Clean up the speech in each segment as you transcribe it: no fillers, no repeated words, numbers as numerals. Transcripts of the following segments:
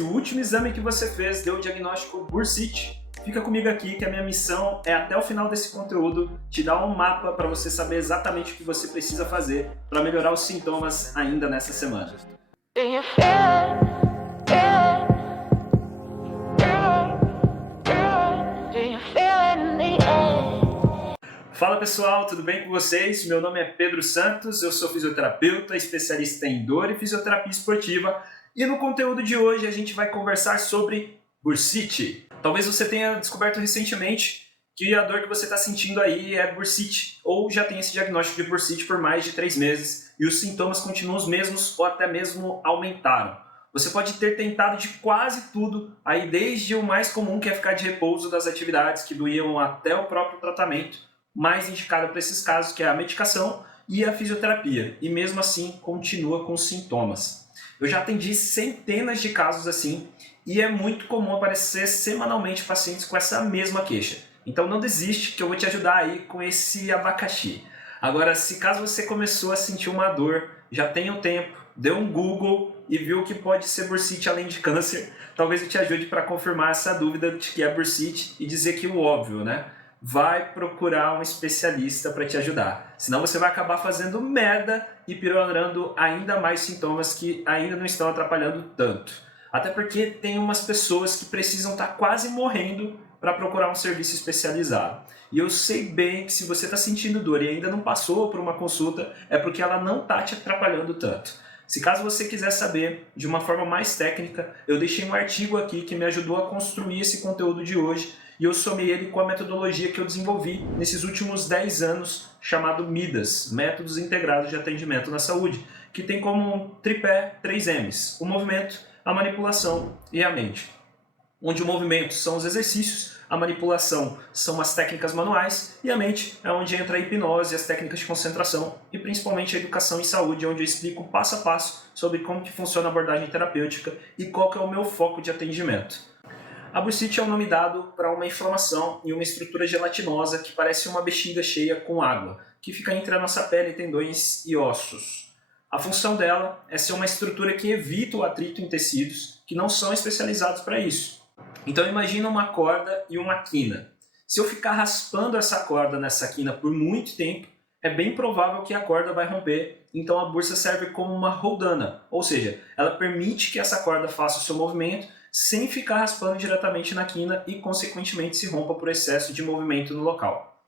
se o último exame que você fez deu o diagnóstico bursite, fica comigo aqui que a minha missão é, até o final desse conteúdo, te dar um mapa para você saber exatamente o que você precisa fazer para melhorar os sintomas ainda nessa semana. Fala pessoal, tudo bem com vocês? Meu nome é Pedro Santos, eu sou fisioterapeuta, especialista em dor e fisioterapia esportiva, e no conteúdo de hoje a gente vai conversar sobre bursite. Talvez você tenha descoberto recentemente que a dor que você está sentindo aí é bursite, ou já tem esse diagnóstico de bursite por mais de 3 meses e os sintomas continuam os mesmos ou até mesmo aumentaram. Você pode ter tentado de quase tudo, aí desde o mais comum, que é ficar de repouso das atividades que doíam, até o próprio tratamento mais indicado para esses casos, que é a medicação e a fisioterapia, e mesmo assim continua com sintomas. Eu já atendi centenas de casos assim, e é muito comum aparecer semanalmente pacientes com essa mesma queixa. Então não desiste que eu vou te ajudar aí com esse abacaxi. Agora, se caso você começou a sentir uma dor, já tem um tempo, deu um Google e viu que pode ser bursite além de câncer, talvez eu te ajude para confirmar essa dúvida de que é bursite e dizer que o óbvio, né? Vai procurar um especialista para te ajudar. Senão você vai acabar fazendo merda e piorando ainda mais sintomas que ainda não estão atrapalhando tanto. Até porque tem umas pessoas que precisam estar quase morrendo para procurar um serviço especializado. E eu sei bem que se você está sentindo dor e ainda não passou por uma consulta, é porque ela não está te atrapalhando tanto. Se caso você quiser saber de uma forma mais técnica, eu deixei um artigo aqui que me ajudou a construir esse conteúdo de hoje, e eu somei ele com a metodologia que eu desenvolvi nesses últimos 10 anos, chamado MIDAS, Métodos Integrados de Atendimento na Saúde, que tem como um tripé 3 M's, o movimento, a manipulação e a mente. Onde o movimento são os exercícios, a manipulação são as técnicas manuais e a mente é onde entra a hipnose, as técnicas de concentração e principalmente a educação em saúde, onde eu explico passo a passo sobre como que funciona a abordagem terapêutica e qual que é o meu foco de atendimento. A bursite é o nome dado para uma inflamação em uma estrutura gelatinosa que parece uma bexiga cheia com água, que fica entre a nossa pele, tendões e ossos. A função dela é ser uma estrutura que evita o atrito em tecidos que não são especializados para isso. Então imagina uma corda e uma quina. Se eu ficar raspando essa corda nessa quina por muito tempo, é bem provável que a corda vai romper, então a bursa serve como uma roldana, ou seja, ela permite que essa corda faça o seu movimento sem ficar raspando diretamente na quina e, consequentemente, se rompa por excesso de movimento no local.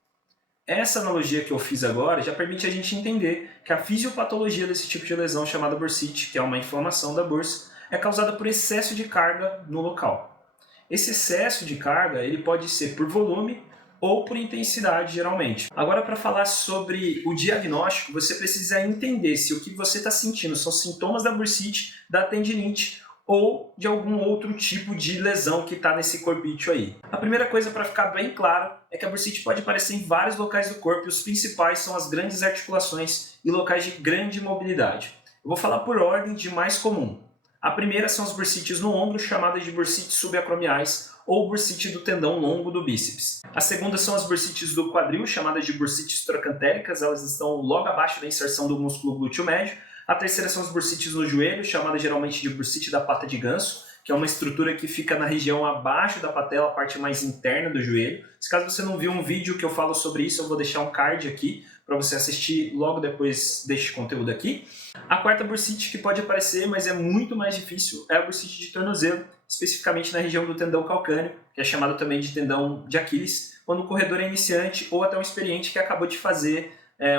Essa analogia que eu fiz agora já permite a gente entender que a fisiopatologia desse tipo de lesão chamada bursite, que é uma inflamação da bursa, é causada por excesso de carga no local. Esse excesso de carga ele pode ser por volume ou por intensidade, geralmente. Agora, para falar sobre o diagnóstico, você precisa entender se o que você está sentindo são sintomas da bursite, da tendinite ou de algum outro tipo de lesão que está nesse corpício aí. A primeira coisa para ficar bem claro é que a bursite pode aparecer em vários locais do corpo e os principais são as grandes articulações e locais de grande mobilidade. Eu vou falar por ordem de mais comum. A primeira são as bursites no ombro, chamadas de bursites subacromiais ou bursite do tendão longo do bíceps. A segunda são as bursites do quadril, chamadas de bursites trocantéricas, elas estão logo abaixo da inserção do músculo glúteo médio. A terceira são as bursites no joelho, chamada geralmente de bursite da pata de ganso, que é uma estrutura que fica na região abaixo da patela, a parte mais interna do joelho. Se caso você não viu um vídeo que eu falo sobre isso, eu vou deixar um card aqui para você assistir logo depois deste conteúdo aqui. A quarta bursite que pode aparecer, mas é muito mais difícil, é a bursite de tornozelo, especificamente na região do tendão calcâneo, que é chamado também de tendão de Aquiles, quando o corredor é iniciante ou até um experiente que acabou de fazer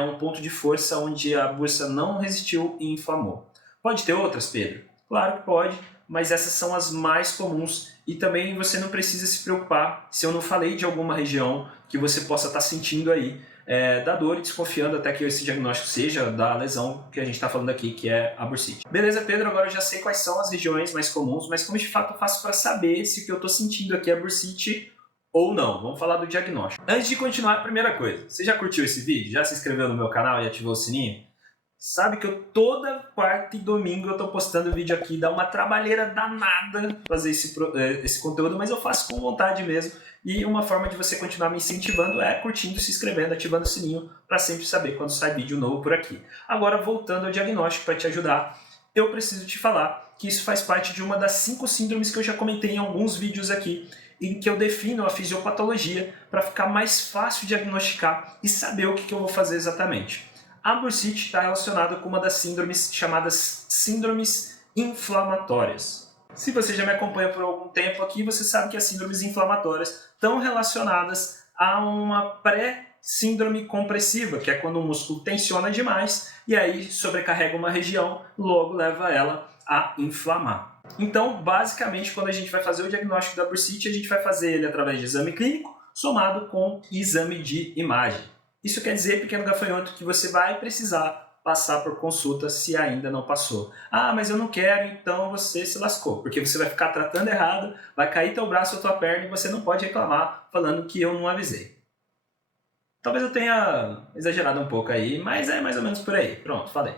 um ponto de força onde a bursa não resistiu e inflamou. Pode ter outras, Pedro? Claro que pode, mas essas são as mais comuns e também você não precisa se preocupar se eu não falei de alguma região que você possa estar sentindo aí da dor e desconfiando até que esse diagnóstico seja da lesão que a gente está falando aqui, que é a bursite. Beleza, Pedro, agora eu já sei quais são as regiões mais comuns, mas como de fato eu faço para saber se o que eu estou sentindo aqui é bursite ou não? Vamos falar do diagnóstico. Antes de continuar, a primeira coisa, você já curtiu esse vídeo? Já se inscreveu no meu canal e ativou o sininho? Sabe que eu toda quarta e domingo eu tô postando vídeo aqui, dá uma trabalheira danada fazer esse conteúdo, mas eu faço com vontade mesmo. E uma forma de você continuar me incentivando é curtindo, se inscrevendo, ativando o sininho para sempre saber quando sai vídeo novo por aqui. Agora, voltando ao diagnóstico para te ajudar, eu preciso te falar que isso faz parte de uma das 5 síndromes que eu já comentei em alguns vídeos aqui, em que eu defino a fisiopatologia para ficar mais fácil diagnosticar e saber o que eu vou fazer exatamente. A bursite está relacionada com uma das síndromes chamadas síndromes inflamatórias. Se você já me acompanha por algum tempo aqui, você sabe que as síndromes inflamatórias estão relacionadas a uma pré-síndrome compressiva, que é quando o músculo tensiona demais e aí sobrecarrega uma região, logo leva ela a inflamar. Então, basicamente, quando a gente vai fazer o diagnóstico da bursite, a gente vai fazer ele através de exame clínico, somado com exame de imagem. Isso quer dizer, pequeno gafanhoto, que você vai precisar passar por consulta se ainda não passou. Ah, mas eu não quero, então você se lascou, porque você vai ficar tratando errado, vai cair teu braço ou tua perna e você não pode reclamar falando que eu não avisei. Talvez eu tenha exagerado um pouco aí, mas é mais ou menos por aí. Pronto, falei.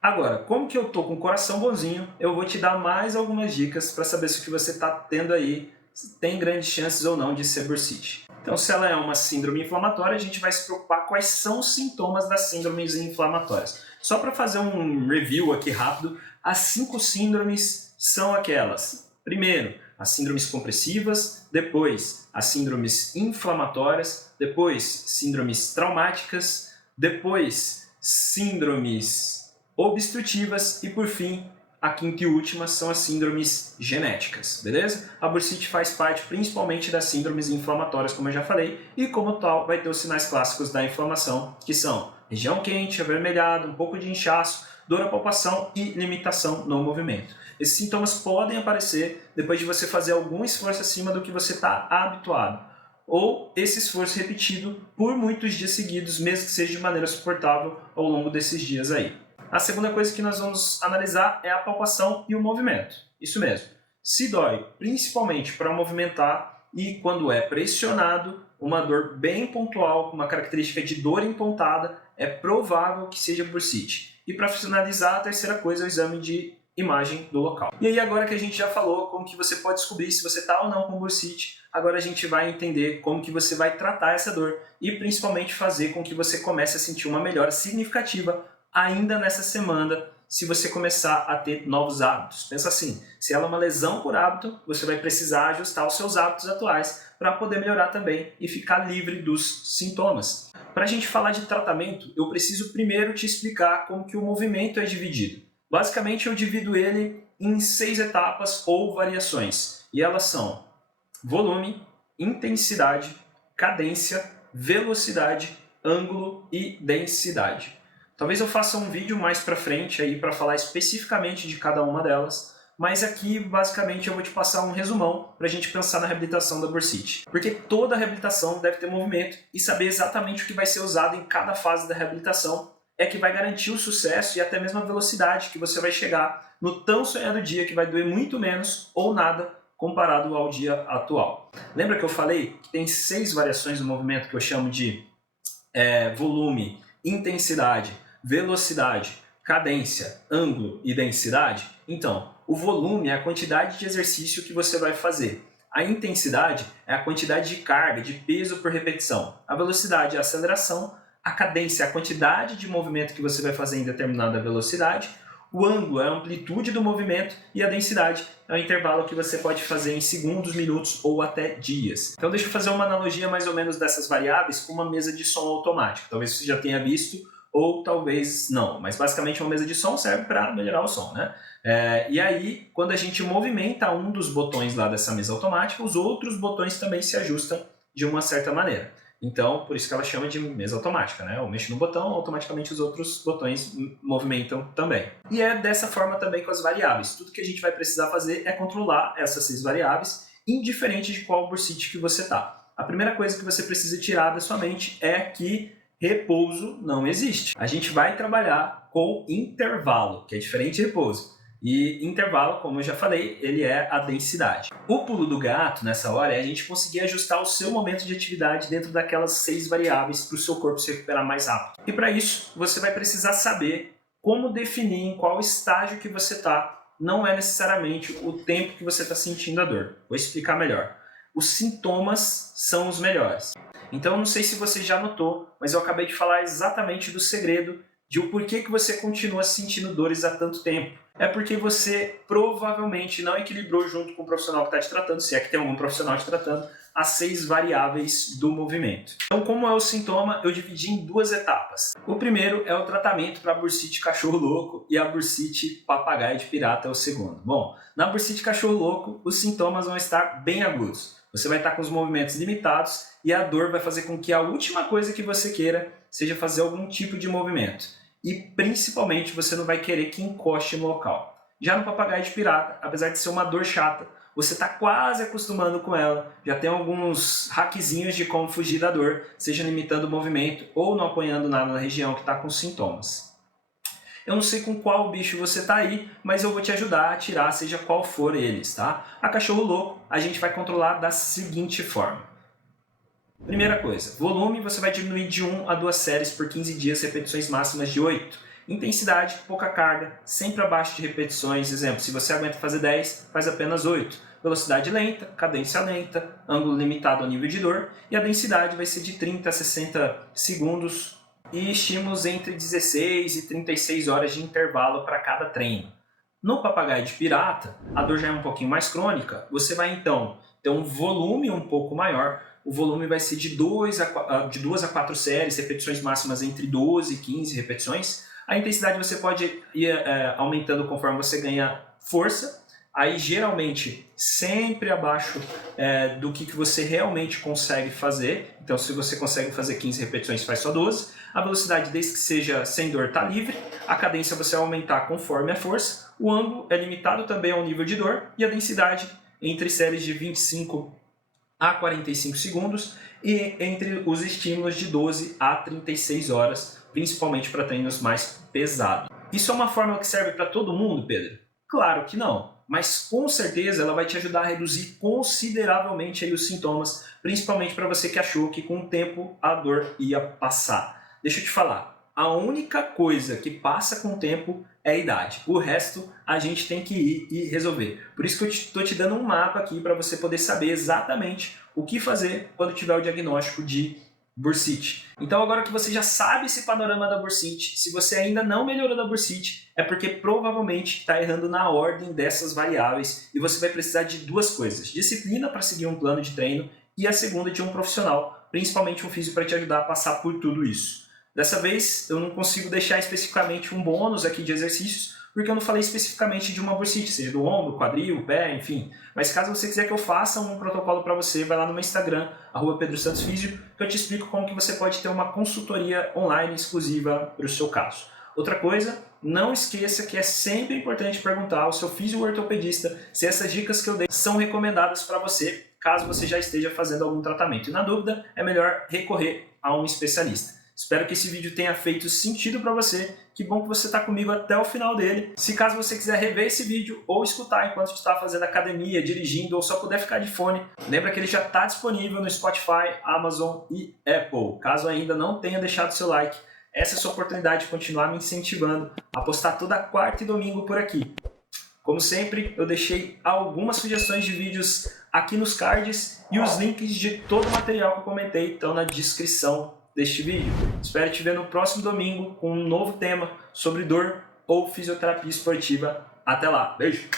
Agora, como que eu tô com o coração bonzinho, eu vou te dar mais algumas dicas para saber se o que você está tendo aí tem grandes chances ou não de ser bursite. Então, se ela é uma síndrome inflamatória, a gente vai se preocupar quais são os sintomas das síndromes inflamatórias. Só para fazer um review aqui rápido, as 5 síndromes são aquelas. Primeiro, as síndromes compressivas, depois as síndromes inflamatórias, depois síndromes traumáticas, depois síndromes obstrutivas e, por fim, a quinta e última são as síndromes genéticas, beleza? A bursite faz parte principalmente das síndromes inflamatórias, como eu já falei, e como tal vai ter os sinais clássicos da inflamação, que são região quente, avermelhada, um pouco de inchaço, dor à palpação e limitação no movimento. Esses sintomas podem aparecer depois de você fazer algum esforço acima do que você está habituado, ou esse esforço repetido por muitos dias seguidos, mesmo que seja de maneira suportável ao longo desses dias aí. A segunda coisa que nós vamos analisar é a palpação e o movimento. Isso mesmo. Se dói, principalmente para movimentar e quando é pressionado, uma dor bem pontual, com uma característica de dor empontada, é provável que seja bursite. E para finalizar, a terceira coisa é o exame de imagem do local. E aí, agora que a gente já falou como que você pode descobrir se você está ou não com bursite, agora a gente vai entender como que você vai tratar essa dor e principalmente fazer com que você comece a sentir uma melhora significativa ainda nessa semana, se você começar a ter novos hábitos. Pensa assim, se ela é uma lesão por hábito, você vai precisar ajustar os seus hábitos atuais para poder melhorar também e ficar livre dos sintomas. Para a gente falar de tratamento, eu preciso primeiro te explicar como que o movimento é dividido. Basicamente, eu divido ele em 6 etapas ou variações, e elas são volume, intensidade, cadência, velocidade, ângulo e densidade. Talvez eu faça um vídeo mais para frente aí para falar especificamente de cada uma delas, mas aqui basicamente eu vou te passar um resumão para a gente pensar na reabilitação da bursite. Porque toda reabilitação deve ter movimento e saber exatamente o que vai ser usado em cada fase da reabilitação é que vai garantir o sucesso e até mesmo a velocidade que você vai chegar no tão sonhado dia que vai doer muito menos ou nada comparado ao dia atual. Lembra que eu falei que tem 6 variações do movimento que eu chamo de volume, intensidade, velocidade, cadência, ângulo e densidade? Então, o volume é a quantidade de exercício que você vai fazer. A intensidade é a quantidade de carga, de peso por repetição. A velocidade é a aceleração. A cadência é a quantidade de movimento que você vai fazer em determinada velocidade. O ângulo é a amplitude do movimento e a densidade é o intervalo que você pode fazer em segundos, minutos ou até dias. Então deixa eu fazer uma analogia mais ou menos dessas variáveis com uma mesa de som automática. Talvez você já tenha visto ou talvez não, mas basicamente uma mesa de som serve para melhorar o som, né? E aí, quando a gente movimenta um dos botões lá dessa mesa automática, os outros botões também se ajustam de uma certa maneira. Então, por isso que ela chama de mesa automática, né? Eu mexo no botão, automaticamente os outros botões movimentam também. E é dessa forma também com as variáveis. Tudo que a gente vai precisar fazer é controlar essas 6 variáveis, indiferente de qual bursite que você está. A primeira coisa que você precisa tirar da sua mente é que repouso não existe. A gente vai trabalhar com intervalo, que é diferente de repouso. E intervalo, como eu já falei, ele é a densidade. O pulo do gato nessa hora é a gente conseguir ajustar o seu momento de atividade dentro daquelas 6 variáveis para o seu corpo se recuperar mais rápido. E para isso, você vai precisar saber como definir em qual estágio que você está. Não é necessariamente o tempo que você está sentindo a dor. Vou explicar melhor. Os sintomas são os melhores. Então, eu não sei se você já notou, mas eu acabei de falar exatamente do segredo de o porquê que você continua sentindo dores há tanto tempo. É porque você provavelmente não equilibrou junto com o profissional que está te tratando, se é que tem algum profissional te tratando, as 6 variáveis do movimento. Então, como é o sintoma, eu dividi em 2 etapas. O primeiro é o tratamento para bursite cachorro louco e a bursite papagaio de pirata é o segundo. Bom, na bursite cachorro louco, os sintomas vão estar bem agudos. Você vai estar com os movimentos limitados e a dor vai fazer com que a última coisa que você queira seja fazer algum tipo de movimento. E principalmente você não vai querer que encoste no local. Já no papagaio de pirata, apesar de ser uma dor chata, você está quase acostumando com ela, já tem alguns hackzinhos de como fugir da dor, seja limitando o movimento ou não apoiando nada na região que está com sintomas. Eu não sei com qual bicho você está aí, mas eu vou te ajudar a tirar, seja qual for eles, tá? A cachorro louco a gente vai controlar da seguinte forma. Primeira coisa, volume você vai diminuir de 1 a 2 séries por 15 dias, repetições máximas de 8. Intensidade, pouca carga, sempre abaixo de repetições. Exemplo, se você aguenta fazer 10, faz apenas 8. Velocidade lenta, cadência lenta, ângulo limitado ao nível de dor. E a densidade vai ser de 30 a 60 segundos e estímulos entre 16 e 36 horas de intervalo para cada treino. No papagaio de pirata, a dor já é um pouquinho mais crônica. Você vai então ter um volume um pouco maior. O volume vai ser de 2 a 4 séries, repetições máximas entre 12 e 15 repetições. A intensidade você pode ir aumentando conforme você ganha força. Aí geralmente sempre abaixo do que você realmente consegue fazer. Então se você consegue fazer 15 repetições, faz só 12. A velocidade, desde que seja sem dor, está livre. A cadência você vai aumentar conforme a força. O ângulo é limitado também ao nível de dor. E a densidade entre séries de 25 a 45 segundos e entre os estímulos de 12 a 36 horas, principalmente para treinos mais pesados. Isso é uma fórmula que serve para todo mundo, Pedro? Claro que não, mas com certeza ela vai te ajudar a reduzir consideravelmente aí os sintomas, principalmente para você que achou que com o tempo a dor ia passar. Deixa eu te falar, a única coisa que passa com o tempo é a idade. O resto a gente tem que ir e resolver. Por isso que eu estou te dando um mapa aqui para você poder saber exatamente o que fazer quando tiver o diagnóstico de bursite. Então agora que você já sabe esse panorama da bursite, se você ainda não melhorou da bursite, é porque provavelmente está errando na ordem dessas variáveis e você vai precisar de 2 coisas. Disciplina para seguir um plano de treino e a segunda de um profissional, principalmente um físico para te ajudar a passar por tudo isso. Dessa vez eu não consigo deixar especificamente um bônus aqui de exercícios, porque eu não falei especificamente de uma bursite, seja do ombro, quadril, pé, enfim. Mas caso você quiser que eu faça um protocolo para você, vai lá no meu Instagram, @PedroSantosFísio, que eu te explico como que você pode ter uma consultoria online exclusiva para o seu caso. Outra coisa, não esqueça que é sempre importante perguntar ao seu físio ortopedista se essas dicas que eu dei são recomendadas para você, caso você já esteja fazendo algum tratamento. E na dúvida, é melhor recorrer a um especialista. Espero que esse vídeo tenha feito sentido para você. Que bom que você está comigo até o final dele. Se caso você quiser rever esse vídeo ou escutar enquanto está fazendo academia, dirigindo ou só puder ficar de fone, lembra que ele já está disponível no Spotify, Amazon e Apple. Caso ainda não tenha deixado seu like, essa é a sua oportunidade de continuar me incentivando a postar toda quarta e domingo por aqui. Como sempre, eu deixei algumas sugestões de vídeos aqui nos cards e os links de todo o material que eu comentei estão na descrição deste vídeo. Espero te ver no próximo domingo com um novo tema sobre dor ou fisioterapia esportiva. Até lá, beijo!